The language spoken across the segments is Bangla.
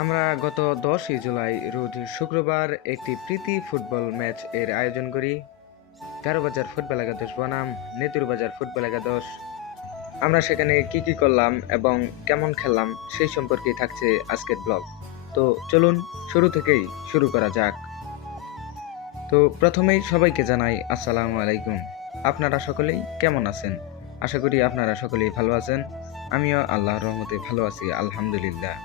আমরা গত 10ই জুলাই রোজ শুক্রবার একটি প্রীতি ফুটবল ম্যাচ এর আয়োজন করি। গারোবাজার ফুটবল একাদশ বনাম নেতুরবাজার ফুটবল একাদশ। আমরা সেখানে কি করলাম এবং কেমন খেললাম সেই সম্পর্কে থাকছে আজকের ব্লগ। তো চলুন শুরু থেকেই শুরু করা যাক। তো প্রথমেই সবাইকে জানাই আসসালামু আলাইকুম। আপনারা সকলেই কেমন আছেন? আশা করি আপনারা সকলেই ভালো আছেন। আমিও আল্লাহর রহমতে ভালো আছি, আলহামদুলিল্লাহ।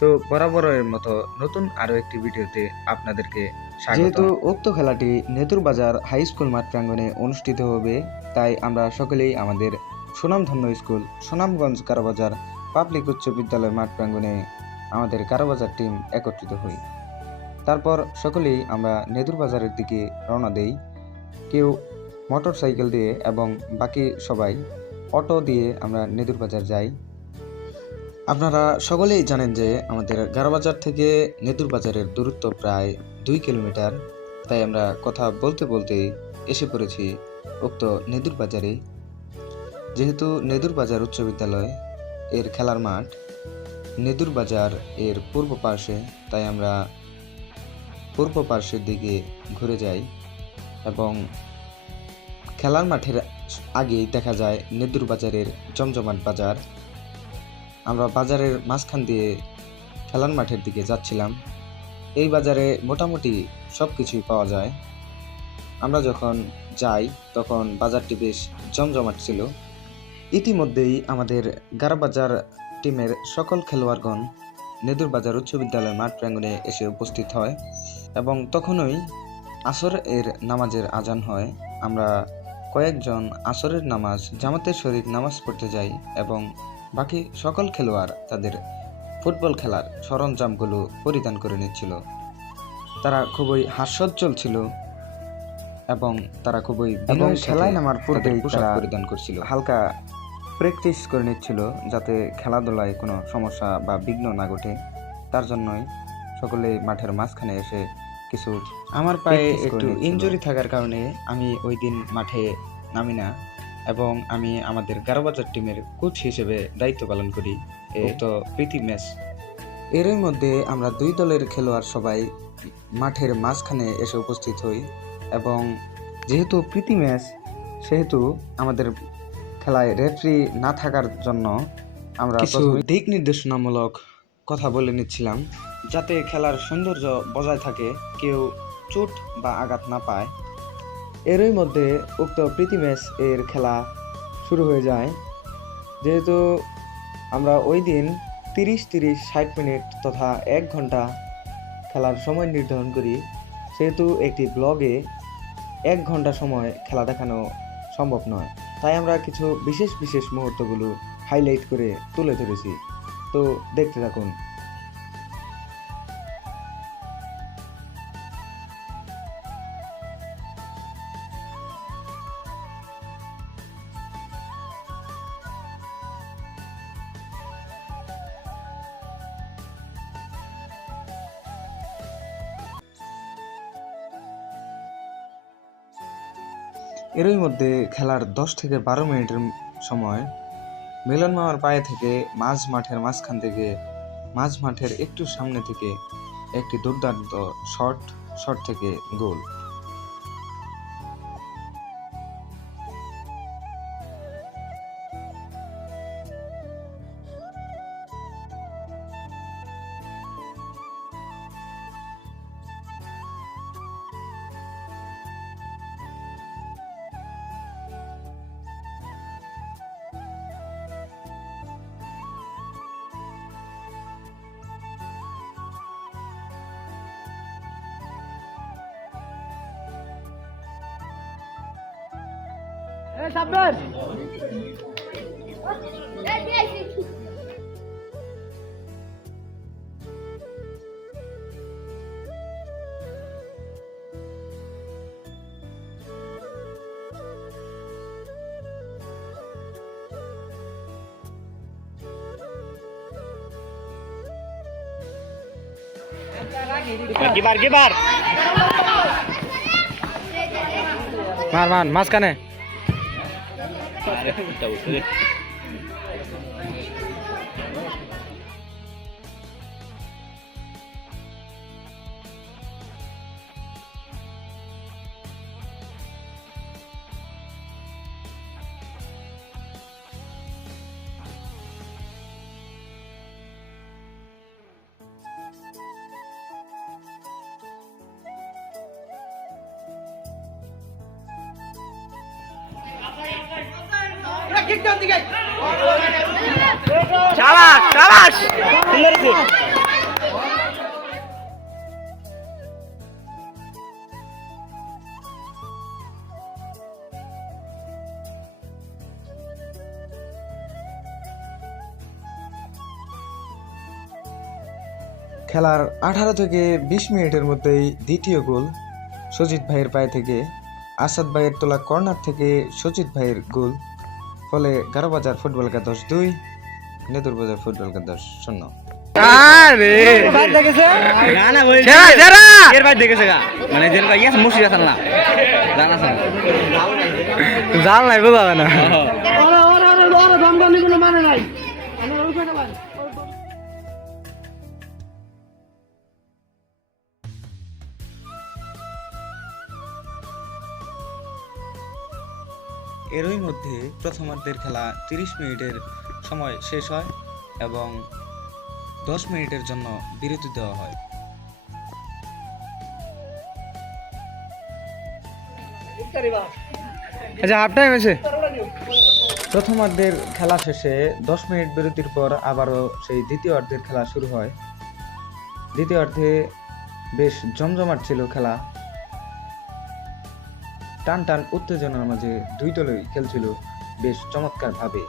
তো বরাবরের মতো নতুন আরো একটি ভিডিওতে আপনাদেরকে স্বাগত। যেহেতু উক্ত খেলাটি নেতুরবাজার হাই স্কুল মাঠ প্রাঙ্গণে অনুষ্ঠিত হবে, তাই আমরা সকলেই আমাদের সুনামধন্য স্কুল সুনামগঞ্জ কারোবাজার পাবলিক উচ্চ বিদ্যালয় মাঠ প্রাঙ্গণে আমাদের কারোবাজার টিম একত্রিত হই। তারপর সকলেই আমরা নেতুরবাজারের দিকে রওনা দেই। কেউ মোটর সাইকেল দিয়ে এবং বাকি সবাই অটো দিয়ে আমরা নেতুরবাজার যাই। আপনারা সকলেই জানেন যে আমাদের গারোবাজার থেকে নেতুরবাজারের দূরত্ব প্রায় 2 কিলোমিটার। তাই আমরা কথা বলতে বলতে এসে পড়েছি উক্ত নেতুরবাজারে। যেহেতু নেতুরবাজার উচ্চ বিদ্যালয় এর খেলার মাঠ নেতুরবাজার এর পূর্ব পার্শ্বে, তাই আমরা পূর্ব পার্শ্বের দিকে ঘুরে যাই এবং খেলার মাঠের আগেই দেখা যায় নেতুরবাজারের জমজমাট বাজার। আমরা বাজারের মাঝখান দিয়ে খেলার মাঠের দিকে যাচ্ছিলাম। এই বাজারে মোটামুটি সব কিছুই পাওয়া যায়। আমরা যখন যাই তখন বাজারটি বেশ জমজমাট ছিল। ইতিমধ্যেই আমাদের গারোবাজার টিমের সকল খেলোয়াড়গণ নেতুরবাজার উচ্চ বিদ্যালয় মাঠ প্রাঙ্গণে এসে উপস্থিত হয় এবং তখনই আসর এর নামাজের আজান হয়। আমরা কয়েকজন আসরের নামাজ জামাতের সহিত নামাজ পড়তে যাই এবং বাকি সকল খেলোয়াড় তাদের ফুটবল খেলার সরঞ্জামগুলো পরিধান করে নিচ্ছিল। তারা খুবই হাস্যোজ্জ্বল ছিল এবং তারা খুবই খেলায় নামার পূর্বেই পোশাক পরিধান করছিল, হালকা প্র্যাকটিস করে নিচ্ছিল যাতে খেলাধুলায় কোনো সমস্যা বা বিঘ্ন না ঘটে। তার জন্যই সকলে মাঠের মাঝখানে এসে কিছু, আমার পায়ে একটু ইনজুরি থাকার কারণে আমি ওই দিন মাঠে নামি না এবং আমি আমাদের গারোবাজার টিমের কোচ হিসেবে দায়িত্ব পালন করি। তো প্রীতি ম্যাচ এরই মধ্যে আমরা দুই দলের খেলোয়াড় সবাই মাঠের মাঝখানে এসে উপস্থিত হই এবং যেহেতু প্রীতি ম্যাচ সেহেতু আমাদের খেলায় রেফারি না থাকার জন্য আমরা কিছু দিক নির্দেশনামূলক কথা বলে নিচ্ছিলাম যাতে খেলার সৌন্দর্য বজায় থাকে, কেউ চোট বা আঘাত না পায়। এরই মধ্যে উক্ত প্রীতি ম্যাচ এর খেলা শুরু হয়ে যায়। যেহেতু আমরা ওই দিন 30-60 মিনিট তথা 1 ঘন্টা খেলার সময় নির্ধারণ করি, সেহেতু একটি ব্লগে 1 ঘন্টা সময় খেলা দেখানো সম্ভব নয়। তাই আমরা কিছু বিশেষ মুহূর্তগুলো হাইলাইট করে তুলে ধরেছি। তো দেখতে থাকুন। এরই মধ্যে খেলার 10 থেকে 12 মিনিটের সময় মিলন মামার পায়ে থেকে মাঝ মাঠের একটু সামনে থেকে একটি দুর্দান্ত শট থেকে গোল। সাব্বির কিবার মার মাঝখানে শাবাশ শাবাশ সুন্দর হয়েছে। খেলার 18 থেকে 20 মিনিটের মধ্যেই দ্বিতীয় গোল সজিত ভাইয়ের পায়ে থেকে, আসাদ ভাইয়ের তোলা কর্নার থেকে সজিত ভাইয়ের গোল, ফলে গারোবাজার ফুটবল একাদশ 2, নেদুর বাজার ফুটবল একাদশ 0। আরে ভাই দেখেছে না না বল সেরা সেরা এর ভাই দেখেছে গা মানে যেন কই ইয়াস মুশি আছে না জানা আছে জাল নাই বোঝা না ওরে ওরে ওরে ওরে দমদমি কোনো মানে নাই আমি ওই কথা বল। এরই মধ্যে প্রথমার্ধের খেলা 30 মিনিটের সময় শেষ হয় এবং 10 মিনিটের জন্য বিরতি দেওয়া হয়। আচ্ছা হাফ টাইম আছে। প্রথমার্ধের খেলা শেষে 10 মিনিট বিরতির পর আবারও সেই দ্বিতীয় অর্ধের খেলা শুরু হয়। দ্বিতীয় অর্ধে বেশ জমজমাট ছিল খেলা, টান টান উত্তেজনার মাঝে দুই দলই খেলছিল বেশ চমৎকার ভাবে।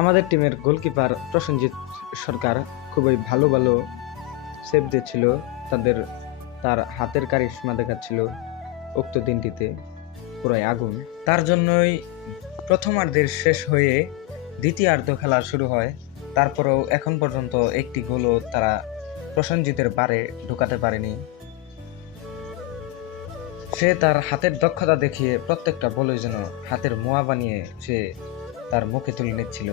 আমাদের টিমের গোলকিপার প্রসেনজিৎ সরকার খুবই ভালো ভালো সেভ দিচ্ছিল, তার হাতের কারিশমা দেখাচ্ছিল উক্ত দিনটিতে পুরাই আগুন। তার জন্যই প্রথমার্ধের শেষ হয়ে দ্বিতীয়ার্ধ খেলা শুরু হয়। তারপরেও এখন পর্যন্ত একটি গোলও তারা প্রসেনজিতের বারে ঢোকাতে পারেনি। সে তার হাতের দক্ষতা দেখিয়ে প্রত্যেকটা বলে যেন হাতের মোয়া বানিয়ে সে তার মুখে তুলে নিচ্ছিল।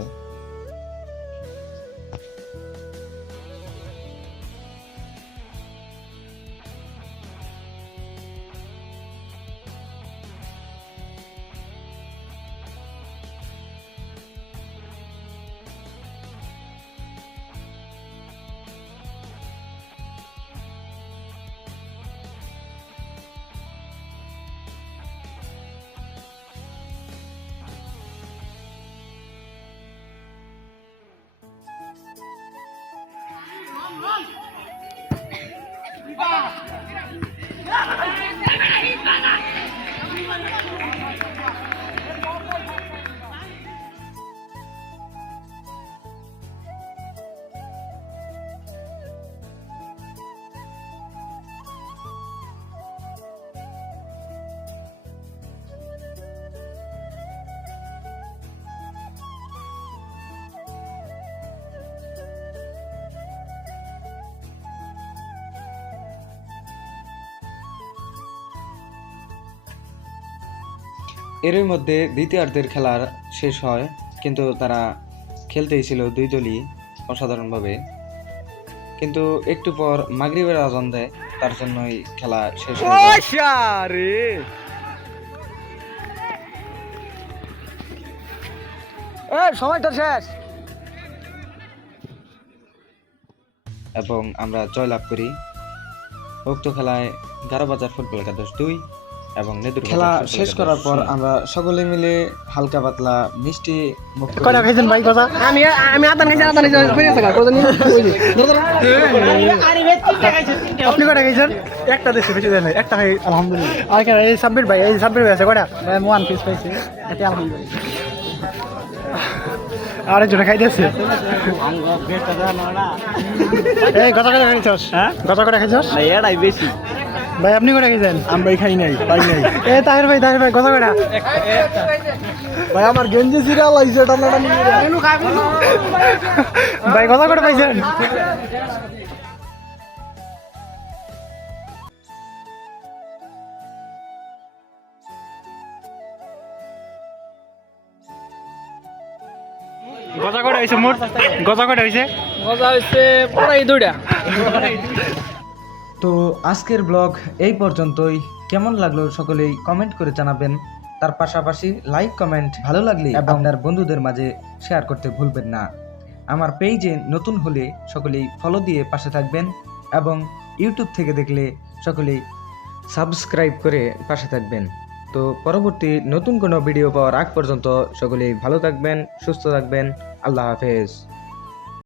এরই মধ্যে দ্বিতীয়ার্ধের খেলার শেষ হয়, কিন্তু তারা খেলতেই ছিল দুই দলই অসাধারণভাবে। কিন্তু একটু পর মাগরিবের আজান দেয়, তার জন্যই খেলা শেষ হয়ে যায়। সময়টা শেষ এবং আমরা জয়লাভ করি। উক্ত খেলায় গারোবাজার ফুটবল একাদশ 2 এবং নেদুর খেলা শেষ করার পর আমরা সকলে মিলে হালকা পাতলা মিষ্টি মুখ কয়টা খাইছেন ভাই কথা? আমি আদান খাইছি আদান খাইছি কই আছে কত নি আপনি কয়টা খাইছেন? একটা দেশে বেশি দেন একটা খাই আলহামদুলিল্লাহ। আর কেন এই সাব্বির ভাই ভাই আছে কয়টা? ভাই ওয়ান পিস পাইছি এতে আলহামদুলিল্লাহ। আরেকজন খাইতেছে এই গত করে খাইছস? হ্যাঁ গত করে খাইছস? না এটাই বেশি ভাই আপনি কোটা গেছেন? আমরা খাই নাই পাই নাই এ তাহের ভাই কত কোটা? ভাই আমার গেঞ্জি সিরিয়াল আইছে টানাটা নিয়ে ভাই কত কোটা পাইছেন? গজা কোটা হইছে মোট? গজা কোটা হইছে? মজা হয়েছে পুরাই দুইটা। তো আজকের ব্লগ এই পর্যন্তই। কেমন লাগলো সকলেই কমেন্ট করে জানাবেন। তার পাশাপাশি লাইক কমেন্ট ভালো লাগলে আপনার বন্ধুদের মাঝে শেয়ার করতে ভুলবেন না। আমার পেজে নতুন হলে সকলেই ফলো দিয়ে পাশে থাকবেন এবং ইউটিউব থেকে দেখলে সকলেই সাবস্ক্রাইব করে পাশে থাকবেন। তো পরবর্তী নতুন কোনো ভিডিও পাওয়ার আগ পর্যন্ত সকলেই ভালো থাকবেন, সুস্থ থাকবেন। আল্লাহ হাফেজ।